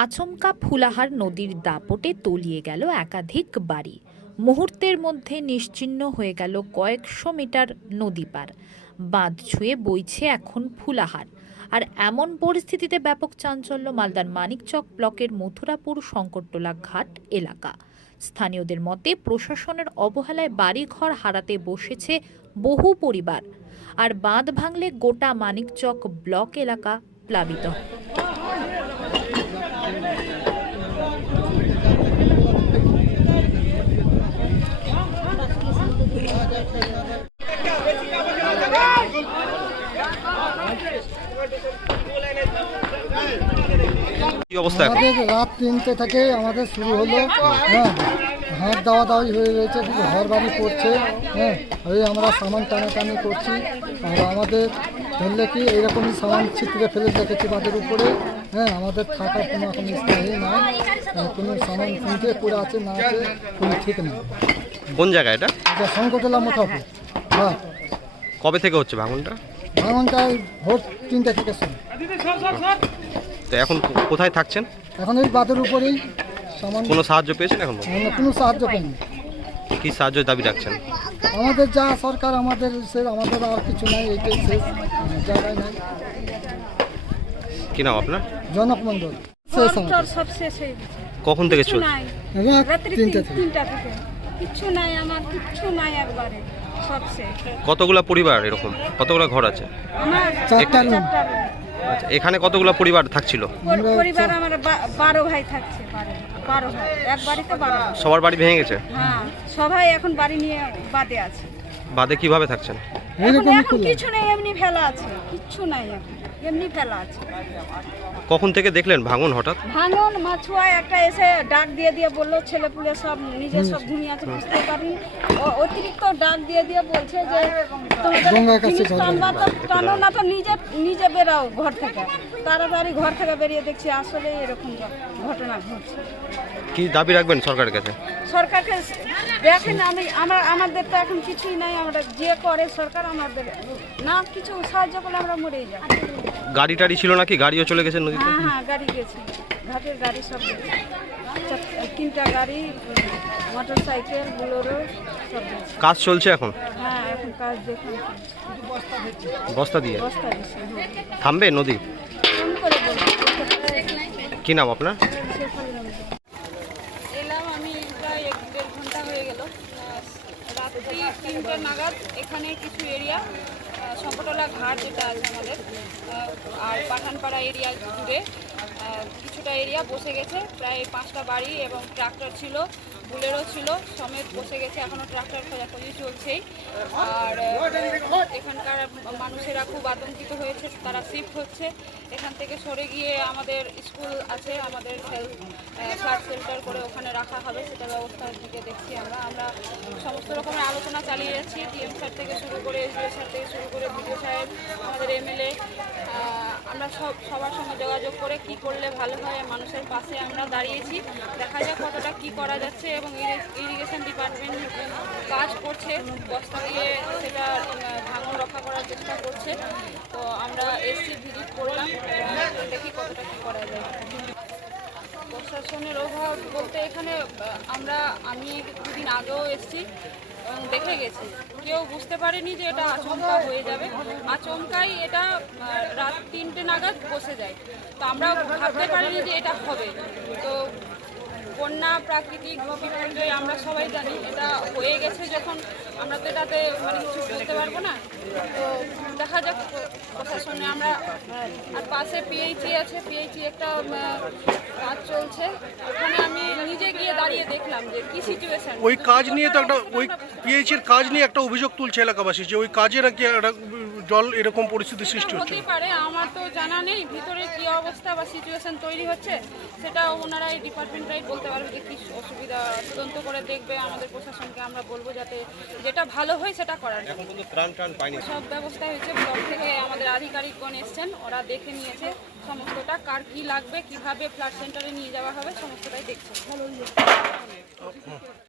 আচমকা ফুলাহার নদীর দাপটে তলিয়ে গেল একাধিক বাড়ি। মুহূর্তের মধ্যে নিশ্চিহ্ন হয়ে গেল কয়েকশো মিটার নদী পার। বাঁধ ছুঁয়ে বইছে এখন ফুলাহার। আর এমন পরিস্থিতিতে ব্যাপক চাঞ্চল্য মালদার মানিকচক ব্লকের মথুরাপুর শঙ্করটোলা ঘাট এলাকা। স্থানীয়দের মতে প্রশাসনের অবহেলায় বাড়িঘর হারাতে বসেছে বহু পরিবার। আর বাঁধ ভাঙলে গোটা মানিকচক ব্লক এলাকা প্লাবিত হয়। কি অবস্থা? আমাদের রাত 3টে থেকে আমাদের শুরু হলো। হাত দাওয়া দাওয়াই হয়ে রয়েছে, ঘর বাড়ি পড়ছে। ওই আমরা সামান টানাটানি করছি। আর আমাদের ধরলে কি এইরকমই সামান ছিটকে ফেলে রেখেছি বাঁধের উপরে। আমাদের থাকার কোনো এখন স্থায়ী নাই, কোনো সামান কিনতে পড়ে আছে না আছে কোনো ঠিক নেই। কোন জায়গা এটা? এটা শঙ্করটোলা মথাপুর। হ্যাঁ। কবে থেকে হচ্ছে ভাঙনটা? ভাঙনটায় ভোর 3টে থেকে শুরু। তো এখন কোথায় থাকছেন? এখন এই বাঁধের উপরেই। সামান কোনো সাহায্য পেয়েছেন এখন? আমরা কোনো সাহায্য পাইনি। কি সাহায্য দাবি রাখছেন? আমাদের যা সরকার আমাদের আমাদের আর কিছু নাই, এইটাই শেষ, জায়গায় নাই। কি নাম আপনার? জনক মন্ডল। শেষ আমাদের। সব শেষ হয়ে গেছে। কখন থেকে চলছে? রাত্রি 3টে থেকে। 3টা থেকে কিচ্ছু নাই, আমার কিচ্ছু নাই, একবারে সব শেষ। কতগুলা পরিবার এরকম? কতগুলা ঘর আছে? আমার 4টা রুম। আচ্ছা, এখানে কতগুলা পরিবার থাকছিল? পরিবার আমার 12 ভাই থাকছে। 12 ভাই, এক বাড়িতে 12 ভাই। সবার বাড়ি ভেঙে গেছে? হ্যাঁ, সবাই এখন বাড়ি নিয়ে বাদে আছে। বাদে কিভাবে থাকছেন? এখন কিছু নেই, এমনি ফেলা আছে, কিচ্ছু নাই, এখন এমনি ফেলা আছে। কখন থেকে দেখলেন ভাঙন হঠাৎ? ভাঙন মাছুয়ায় একটা এসে ডাক দিয়ে বললো ছেলেপুলে সব নিজে সব ঘুমিয়ে আছে, বুঝতে পারিনি। অতিরিক্ত ডাক দিয়ে বলছে যে তোমাদের জিনিস টানো না তো নিজে বেরাও ঘর থেকে। তাড়াতাড়ি ঘর থেকে বেরিয়ে দেখছি আসলে এরকম ঘটনা ঘটছে। কি দাবি রাখবেন সরকারের কাছে? সরকারকে দেখেন, আমাদের তো এখন কিছুই নাই। আমরা যে করে সরকার আমাদের না কিছু সাহায্য করলে আমরা মরেই যাই। গাড়ি টাড়ি ছিল নাকি? গাড়িও চলে গেছে নদীতে? হ্যাঁ, গাড়ি গেছে, ঘাটের গাড়ি সব গেছে। 3টা গাড়ি, মোটর সাইকেল, বুলোরো সব গেছে। কাজ চলছে এখন? হ্যাঁ, এখন কাজ দেখুন বস্তা দিয়ে বস্তা দিচ্ছে। থামবে নদী? ফোন করে বলবো। কি নাম আপনার? এলাম আমি প্রায় 1-1.5 ঘন্টা হয়ে গেল। রাত্রি 3টে নাগাদ এখানে কিছু এরিয়া, শঙ্করটোলা ঘাট যেটা আছে আমাদের, আর পাঠানপাড়া এরিয়া জুড়ে কিছুটা এরিয়া বসে গেছে। প্রায় 5টা বাড়ি এবং ট্রাক্টর ছিল, বুলেরো ছিল, সমেত বসে গেছে। এখনও ট্রাক্টর খোঁজাখুঁজি চলছেই। আর এখানকার মানুষেরা খুব আতঙ্কিত হয়েছে, তারা শিফট হচ্ছে। এখান থেকে সরে গিয়ে আমাদের স্কুল আছে, আমাদের ফ্ল্যাট শেল্টার করে ওখানে রাখা হবে, সেটা ব্যবস্থার দিকে দেখছি আমরা সমস্ত রকমের আলোচনা চালিয়ে যাচ্ছি। ডিএম স্যার থেকে শুরু করে এসডিও স্যার থেকে শুরু করে বিডিও সাহেব, আমাদের এমএলএ, আমরা সবার সঙ্গে যোগাযোগ করে কি করলে ভালো হয়, মানুষের পাশে আমরা দাঁড়িয়েছি। দেখা যাক কতটা কি করা যাচ্ছে। এবং ইরিগেশন ডিপার্টমেন্ট কাজ করছে, বস্তা দিয়ে সেটা ভাঙন রক্ষা করার চেষ্টা করছে। তো আমরা এসছি, ভিজিট করলাম, দেখি কতটা কি করা যায়। প্রশাসনের অভাব বলতে এখানে আমি 2 দিন আগেও এসেছি এবং দেখে গেছি, কেউ বুঝতে পারেনি যে এটা আচমকা হয়ে যাবে। আচমকাই এটা রাত 3টে নাগাদ বসে যায়। তো আমরা ভাবতে পারিনি যে এটা হবে। তো বন্যা, প্রাকৃতিক বিপর্যয় আমরা সবাই জানি, এটা হয়ে গেছে যখন আমরা তো এটাতে কিছু বলতে পারবো না। তো দেখা যাক প্রশাসনে আমরা। আর পাশে পিএইচি আছে, পিএইচি একটা কাজ চলছে, ওখানে আমি নিজে গিয়ে দাঁড়িয়ে দেখলাম যে কি সিচুয়েশন। ওই কাজ নিয়ে তো একটা, ওই পিএইচির কাজ নিয়ে একটা অভিযোগ তুলছে এলাকাবাসী যে ওই কাজের কি একটা জল এরকম পরিস্থিতি সৃষ্টি হচ্ছে। হতেই পারে, আমার তো জানা নেই ভিতরে কি অবস্থা বা সিচুয়েশন তৈরি হচ্ছে, সেটা ওনারাই ডিপার্টমেন্টরাই বলতে পারবে যে কি অসুবিধা। তদন্ত করে দেখবে, আমাদের প্রশাসনকে আমরা বলবো যাতে যেটা ভালো হয় সেটা করার। সব ব্যবস্থা হয়েছে, ব্লক থেকে আমাদের আধিকারিকগণ এসছেন, ওরা দেখে নিয়েছে সমস্তটা, কার কি লাগবে, কিভাবে ফ্ল্যাট সেন্টারে নিয়ে যাওয়া হবে, সমস্তটাই দেখছে।